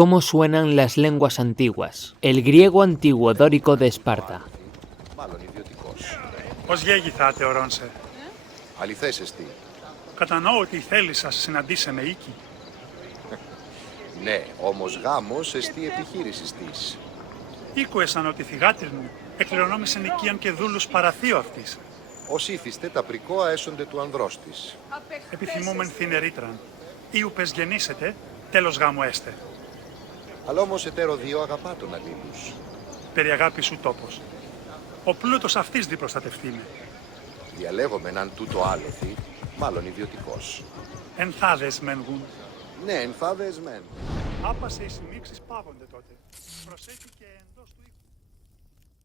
¿Cómo suenan las lenguas antiguas? El griego antiguo dórico de Esparta. Μάλλον ιδιωτικός. Ως γέγηθα θεωρώνσε. Αληθές εστί. Κατανοώ ότι η θέλει σας συναντήσε με οίκη. Ναι, όμως γάμος εστί επιχείρησης της. Ήκουεσαν ότι η θυγάτηρ μου εκκληρονόμησε νοικίαν και δούλους παραθείο αυτής. Ως ήθιστε τα πρικόα έσονται του ανδρός της. Επιθυμούμεν θυνερήτραν. Ήουπες γεννήσετε, τέλος γάμου έστε. Αλλά όμως εταίρο δύο αγαπά τον αλλήλους. Περί αγάπη σου τόπος. Ο πλούτος αυτής διπροστατευτεί. Διαλέγομαι έναν τούτο άλοθη, μάλλον ιδιωτικός. Ενθάδες μένγουν. Ναι, ενθάδες μεν. Άπασε οι συνήξεις πάγονται τότε. Προσέχει και εντός του